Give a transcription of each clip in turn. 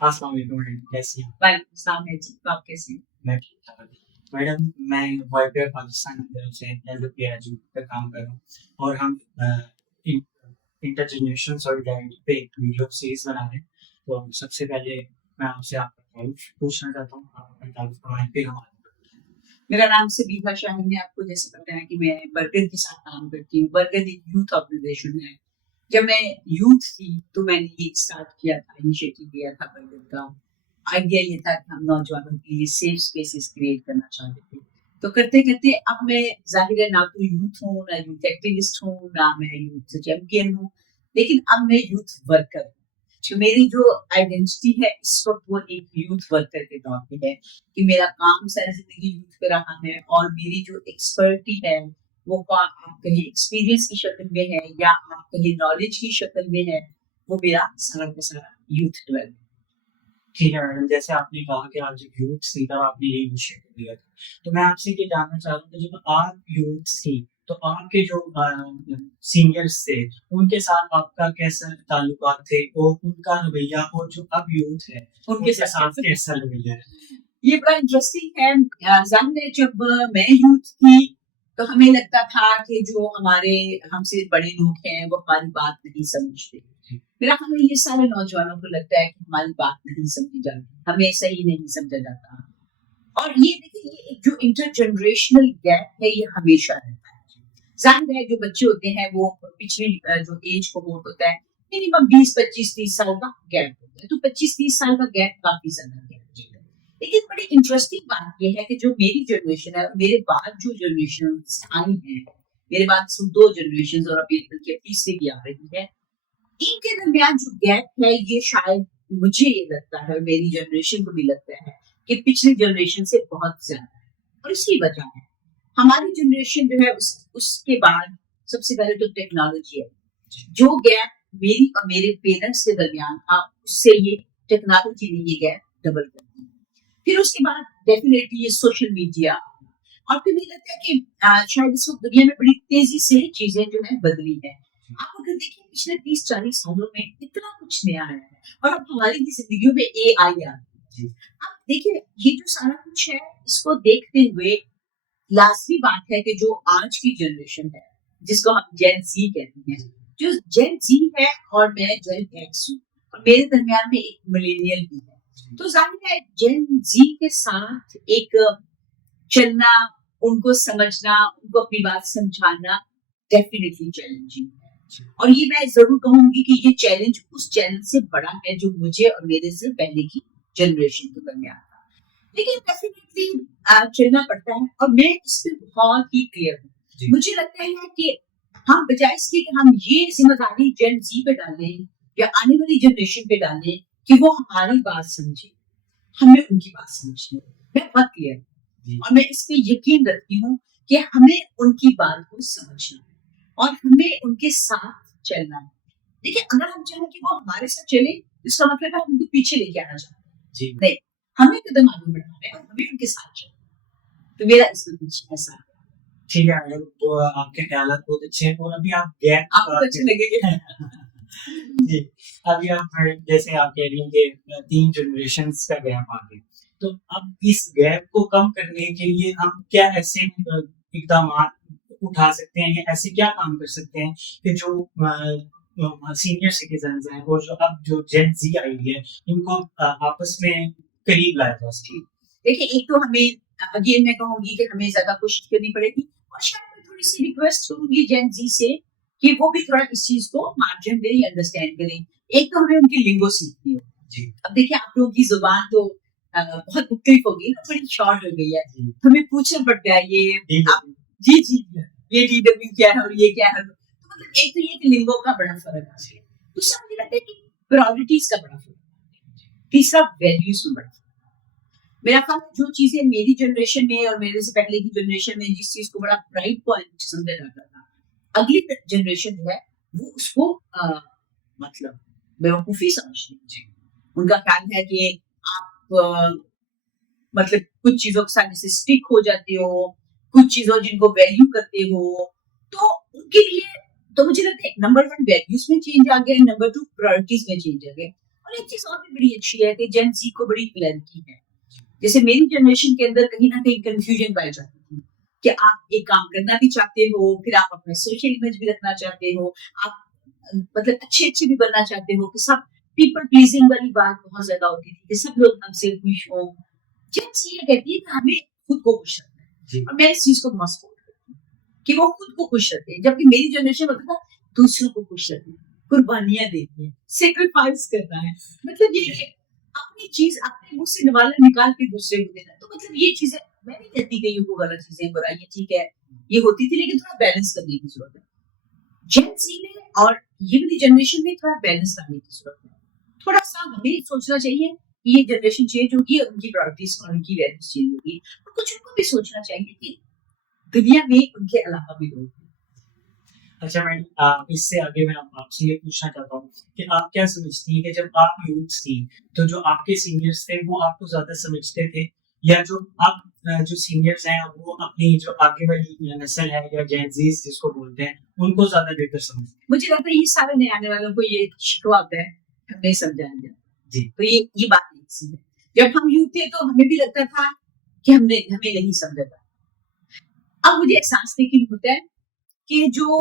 अस्सलाम वालेकुम मैडम, कैसी हैं? वालेकुम अस्सलाम है जी, तो आप कैसे हैं? मैं ठीक-ठाक। मैडम, मैं वर्ल्ड पाकिस्तान की तरफ से एज़ अ पेयर एजुकेटर काम कर रहा हूँ और हम इन इंटरजेनरेशन सॉलिडैरिटी पे एक वीडियो सीरीज़ बना रहे हैं। तो सबसे पहले मैं आपसे आपका तारुफ़ पूछना चाहता हूँ। आप अपना तारुफ़ करवाएँ, फिर हम आगे बढ़ते हैं। मेरा नाम सबीहा शाहीन है, आपको जैसे पता है कि मैं बरगद के साथ काम करती हूँ। बरगद एक यूथ ऑर्गेनाइजेशन है। जब मैं यूथ थी तो मैंने ये स्टार्ट किया था, इनिशिएटिव लिया था बरगद का। आइडिया ये था कि हम नौजवानों के लिए सेफ स्पेसेस क्रिएट करना चाहते थे। तो करते-करते अब मैं ज़ाहिर है ना तो यूथ हूँ, ना यूथ एक्टिविस्ट हूँ, ना मैं यूथ चैंपियन हूँ, लेकिन अब मैं यूथ वर्कर हूँ। जो मेरी जो आइडेंटिटी है इस वक़्त वो एक यूथ वर्कर के तौर पे है कि मेरा काम सारी ज़िंदगी यूथ पे रहा है और मेरी जो एक्सपर्टी है वो आप कहें एक्सपीरियंस की शक्ल में है या आप कहें नॉलेज की शक्ल में है, वो मेरा सारा का सारा यूथ डेवलपमेंट। ठीक है मैडम, जैसे आपने कहा कि आप जब यूथ थी तब आपने ये इनिशिएटिव लिया था। तो मैं आपसे ये जानना चाह रहा हूँ कि जब आप यूथ थी, तो आपके जो सीनियर्स थे, उनके साथ आपका कैसा ताल्लुकात थे और उनका रवैया और जो अब यूथ है, उनके उनके साथ साथ कैसा रवैया है? ये बड़ा इंटरेस्टिंग है। ज़ाहिर है जब मैं यूथ थी तो हमें लगता था कि जो हमारे हमसे बड़े लोग हैं वो हमारी बात नहीं समझते। जी। मेरा ख्याल है ये सारे नौजवानों को लगता है कि हमारी बात नहीं समझी जाती, हमें सही नहीं समझा जाता। और ये देखिए ये एक जो इंटरजेनरेशनल गैप है ये हमेशा रहता है। ज़ाहिर है जो बच्चे होते हैं वो पिछली जो एज कोहोर्ट होता है मिनिमम 20, 25, 30 साल का गैप होता है। तो 25-30 साल का गैप काफ़ी ज़्यादा गैप होता है। लेकिन बड़ी इंटरेस्टिंग बात ये है कि जो मेरी जनरेशन है, मेरे बाद जो जनरेशन्स आई हैं, मेरे बाद सिर्फ 2 जनरेशन्स और अभी बल्कि तीसरी भी आ रही है, इनके दरमियान जो गैप है ये शायद मुझे ये लगता है और मेरी जनरेशन को भी लगता है कि पिछली जनरेशन से बहुत ज्यादा है। और इसकी वजह है हमारी जनरेशन जो है उसके बाद सबसे पहले तो टेक्नोलॉजी है। जो गैप मेरी और मेरे पेरेंट्स के दरमियान था उससे ये टेक्नोलॉजी ने ये गैप डबल कर दिया। फिर उसके बाद डेफिनेटली ये सोशल मीडिया और फिर मुझे लगता है कि शायद इस वक्त दुनिया में बड़ी तेजी से चीजें जो है बदली है। आप अगर देखिए पिछले 30-40 सालों में इतना कुछ नया आया है और अब हमारी भी जिंदगियों में AI आ गया। अब देखिए ये जो सारा कुछ है इसको देखते हुए लाजमी बात है कि जो आज की जनरेशन है जिसको हम जेन जी कहते हैं, जो जेन जी है और मैं जेन एक्स हूँ और मेरे दरमियान में एक मिलेनियल भी है। तो जाहिर है जेन जी के साथ एक चलना, उनको समझना, उनको अपनी बात समझाना डेफिनेटली चैलेंजिंग है। और ये मैं ज़रूर कहूँगी कि ये चैलेंज उस चैलेंज से बड़ा है जो मुझे और मेरे से पहले की जनरेशन के दरमियान था। लेकिन डेफिनेटली चलना पड़ता है और मैं इस पे बहुत ही क्लियर हूँ। मुझे लगता है कि हम बजाय इसके कि हम ये ज़िम्मेदारी जेन ज़ी पे डालें या आने वाली जनरेशन पे डालें कि वो हमारी बात समझे, हमें उनकी बात समझनी है। मैं बहुत क्लियर हूँ और मैं इस पे यकीन रखती हूँ कि हमें उनकी बात को समझना है और हमें उनके साथ चलना है। देखिए अगर हम चाहें कि वो हमारे साथ चले इसका मतलब है हम उनको पीछे लेके आना चाहते हैं। नहीं, हमें कदम आगे बढ़ाना है और हमें उनके साथ चलना। तो मेरा इसमें कुछ ऐसा है। ठीक है मैडम, तो आपके ख़्यालात बहुत अच्छे हैं और अभी आप गैप आपको अच्छे लगेंगे। जी, अभी आप जैसे आप कह रही हैं कि 3 जनरेशन्स का गैप आ गया। तो अब इस गैप को कम करने के लिए हम क्या ऐसे इक़दामात उठा सकते हैं या ऐसे क्या काम कर सकते हैं कि जो सीनियर सिटीज़न्स हैं और जो अब जो जेन ज़ी आई हुई है, इनको आपस में करीब लाया जा सके? देखिए एक तो हमें अगेन मैं कहूँगी कि हमें ज़्यादा कोशिश करनी पड़ेगी और शायद मैं थोड़ी-सी रिक्वेस्ट करूँगी जेन ज़ी से कि वो भी थोड़ा इस चीज़ को मार्जिन दें या अंडरस्टैंड करें। एक तो हमें उनकी लिंगो सीखनी होगी। जी। अब देखिए आप लोगों की ज़ुबान तो बहुत मुख्तलिफ हो गई ना, बड़ी शॉर्ट हो गई है। हमें पूछना पड़ता है ये आप जी, जी, ये डीडब्ल्यू क्या है और ये क्या है? तो मतलब एक तो ये कि लिंगो का बड़ा फ़र्क आ गया। दूसरा मुझे लगता है कि प्रायोरिटीज़ का बड़ा फ़र्क आ गया। तीसरा वैल्यूज़ में बड़ा मेरा ख्याल है जो चीजें मेरी जनरेशन में और मेरे से पहले की जनरेशन में जिस चीज को बड़ा प्राइड पॉइंट समझा जाता था अगली जनरेशन जो है वो उसको मतलब बेवकूफी समझती है। उनका ख्याल है कि आप मतलब कुछ चीजों के साथ जैसे स्टिक हो जाते हो, कुछ चीजों जिनको वैल्यू करते हो, तो उनके लिए तो मुझे लगता है नंबर 1 वैल्यूज में चेंज आ गया, नंबर 2 प्रायोरिटीज में चेंज आ गया और एक चीज और भी बड़ी अच्छी है कि जेन ज़ी को बड़ी क्लैरिटी है। जैसे मेरी जनरेशन के अंदर कहीं ना कहीं कंफ्यूजन पाई जाती थी कि आप एक काम करना भी चाहते हो, फिर आप अपना सोशल इमेज भी रखना चाहते हो, आप मतलब अच्छे अच्छे भी बनना चाहते हो, कि सब पीपल प्लीजिंग वाली बात बहुत ज्यादा होती थी कि सब लोग हमसे खुश हो। जेन ज़ी ये कहती है कि हमें खुद को खुश रखना है, जी और मैं इस चीज को बहुत सपोर्ट करती हूँ कि वो खुद को खुश रखे, जबकि मेरी जनरेशन होता था दूसरों को खुश रखना, कुर्बानियां देनी है, सेक्रीफाइस करना है, मतलब ये कि अपनी चीज अपने मुंह से निवाला निकाल के दूसरे को देना। तो मतलब ये चीजें, मैं नहीं कहती कि ये वो गलत चीजें बुराइयां ठीक है, ये होती थी, लेकिन थोड़ा बैलेंस करने की जरूरत है। जेन ज़ी में और ये वाली जनरेशन में थोड़ा बैलेंस लाने की जरूरत है। थोड़ा सा हमें सोचना चाहिए कि ये जनरेशन चेंज होगी और उनकी प्रायोरिटीज और उनकी वैल्यूज चेंज होगी, और कुछ उनको भी सोचना चाहिए कि दुनिया में उनके अलावा भी लोग हैं। अच्छा मैडम, इससे आगे मैं आपसे ये पूछना चाहता हूँ कि आप क्या समझती हैं कि जब आप यूथ थी तो जो आपके सीनियर्स थे वो आपको ज्यादा समझते थे, या जो आप जो सीनियर्स हैं वो अपनी जो आगे वाली नस्ल है या जेनजीज जिसको बोलते हैं उनको ज्यादा बेहतर समझते हैं? मुझे लगता है ये सारे नए आने वालों को ये शिकवा होता है, हमें समझाया जाए। जी तो ये बात नहीं सी है। जब हम यूथ थे तो हमें भी लगता था कि हमें नहीं समझा था। अब मुझे एहसास लेकिन होता है कि जो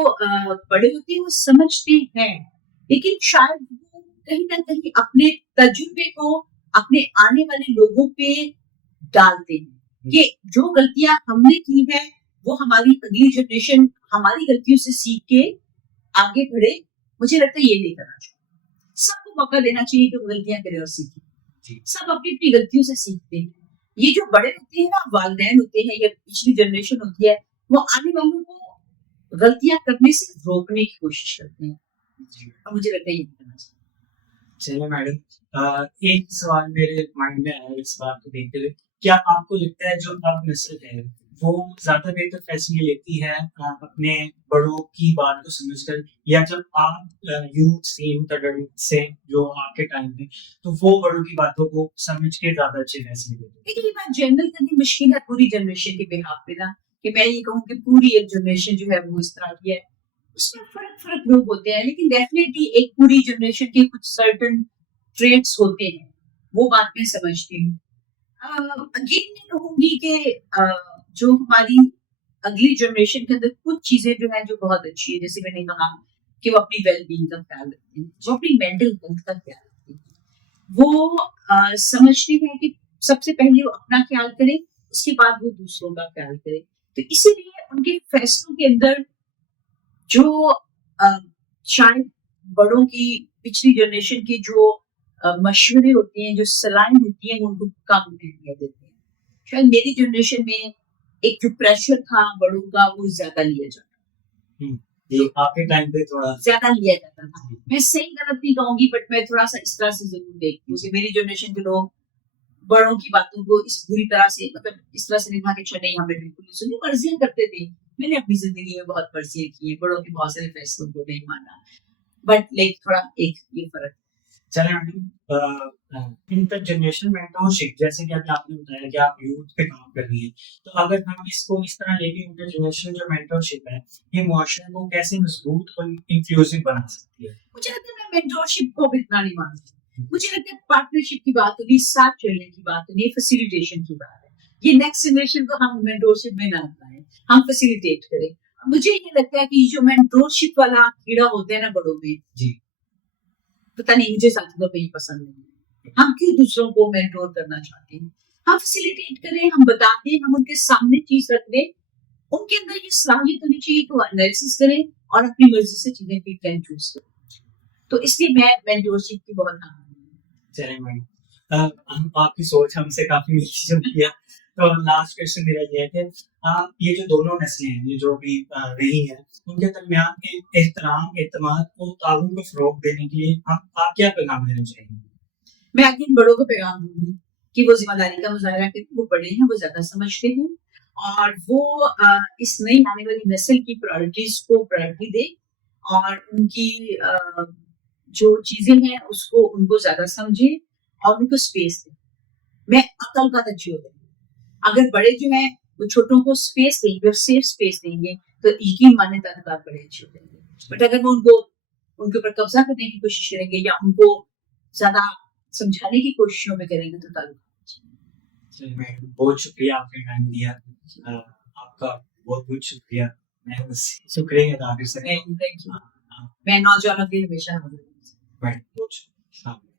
बड़े होते हैं वो समझते हैं, लेकिन शायद वो कहीं ना कहीं अपने तजुर्बे को अपने आने वाले लोगों पे डालते हैं कि जो गलतियां हमने की है वो हमारी अगली जनरेशन हमारी गलतियों से सीख के आगे बढ़े। मुझे लगता है ये नहीं करना चाहिए, सबको मौका देना चाहिए कि वो गलतियां करें और सीखें। जी सब अपनी अपनी गलतियों से सीखते हैं। ये जो बड़े होते हैं ना, वालिदैन होते हैं या पिछली जनरेशन होती है, वो आने वालों को गलतियां करने से रोकने की कोशिश करते हैं, जी और मुझे लगता है ये नहीं करना चाहिए। चलिए मैडम, एक सवाल मेरे माइंड में आया इस बात को देखते हुए, क्या आपको लगता है जो अब नस्ल है वो ज्यादा बेहतर फैसले लेती है अपने बड़ों की बात को समझकर, या जब आप यूथ सेम तगड़ से जो आपके टाइम में, तो वो बड़ों की बातों को समझ के ज्यादा अच्छे फैसले लेते हैं? लेकिन ये बात जनरल करनी मुश्किल है पूरी जनरेशन के बिहाफ पे ना, कि मैं ये कहूँ कि पूरी एक जनरेशन जो है वो इस तरह की है। उसमें फर्क फर्क लोग होते हैं, लेकिन डेफिनेटली एक पूरी जनरेशन के कुछ सर्टन ट्रेड्स होते हैं, वो बात मैं समझती हूँ। अगेन मैं कहूंगी कि जो हमारी अगली जनरेशन के अंदर कुछ चीजें जो है जो बहुत अच्छी है, जैसे मैंने कहा कि वो अपनी वेलबींग का ख्याल रखते हैं, जो अपनी मेंटल हेल्थ का ख्याल रखते हैं, वो समझते हैं कि सबसे पहले वो अपना ख्याल करें, उसके बाद वो दूसरों का ख्याल करें। तो इसीलिए उनके फैसलों के अंदर जो शायद बड़ों की पिछली जनरेशन की जो मशवरे होते हैं, जो सलाहें होती हैं, वो उनको कम अहमियत देते हैं। शायद मेरी जनरेशन में एक जो प्रेशर था बड़ों का वो ज्यादा लिया जाता ये आपके टाइम पे थोड़ा ज्यादा लिया जाता था। मैं सही गलत नहीं कहूंगी, बट मैं थोड़ा सा इस तरह से जरूर देखती हूँ कि मेरी जनरेशन के लोग बड़ों की बातों को इस बुरी तरह से, मतलब इस तरह से नहीं था कि अच्छा नहीं हमने बिल्कुल नहीं सुनी, मर्जियां करते थे। मैंने अपनी जिंदगी में बहुत मर्जियां की है, बड़ों के बहुत सारे फैसलों को नहीं माना, बट लाइक थोड़ा एक ये फर्क। चले मैडम, इंटर जनरेशन मेंटोरशिप, जैसे कि अभी आपने बताया कि आप यूथ पे काम कर रही है, तो अगर हम इसको इस तरह लेके इंटर जनरेशन जो मेंटोरशिप है ये मुआशरे को कैसे मजबूत और इंक्लूसिव बना सकती है? मुझे लगता है मैं मेंटोरशिप को भी इतना नहीं मानती। मुझे लगता है पार्टनरशिप की बात होगी, साथ चलने की बात होगी, फैसिलिटेशन की बात है। ये नेक्स्ट जनरेशन को हम मेंटोरशिप में ना अपनाएं, हम फैसिलिटेट करें। मुझे ये लगता है कि जो मेंटोरशिप वाला कीड़ा होता है ना बड़ों में, जी पता नहीं मुझे साथियों को ये पसंद नहीं है। हम क्यों दूसरों को मेंटोर करना चाहते हैं? हम फैसिलिटेट करें, हम बता दें, हम उनके सामने चीज रख दें, उनके अंदर ये सलाहियत होनी चाहिए कि वो एनालिसिस करें और अपनी मर्जी से चीजें पिक एंड चूज करें। तो इसलिए मैं मेंटोरशिप की बहुत चलें मैडम, हम आपकी सोच हमसे काफी मिलती जुलती है। तो लास्ट क्वेश्चन मेरा ये है कि ये जो दोनों नस्लें हैं, ये जो भी रही हैं, उनके दरमियान एहतराम, एतमाद और ताउन को फरोग देने के लिए आप क्या पैगाम देना चाहेंगे? मैं आगे बड़ों को पैगाम दूंगी कि वो जिम्मेदारी का मुजाहरा करें, वो बड़े हैं, वो ज्यादा समझते हैं, और वो इस नई आने वाली नस्ल की प्रायोरिटीज को प्रायोरिटी दे, और उनकी जो चीजें हैं उसको उनको ज्यादा समझे और उनको स्पेस दे। मैं अकल का तज्जियो दूंगी, अगर बड़े जो हैं वो छोटों को स्पेस देंगे और सेफ स्पेस देंगे तो यकीन माने ताल्लुकात बड़े अच्छे हो जाएंगे। बट अगर वो उनको उनके ऊपर कब्जा करने की कोशिश करेंगे या उनको ज्यादा समझाने की कोशिशों में करेंगे तो ताल्लुक चलिए मैडम, बहुत शुक्रिया आपने टाइम दिया। आपका बहुत बहुत शुक्रिया। मैं बस शुक्रिया अदा कर सकता हूँ। Thank you. हाँ, हाँ, मैं नौजवानों के लिए हमेशा हाजिर हूँ। मैडम बहुत शुक्रिया।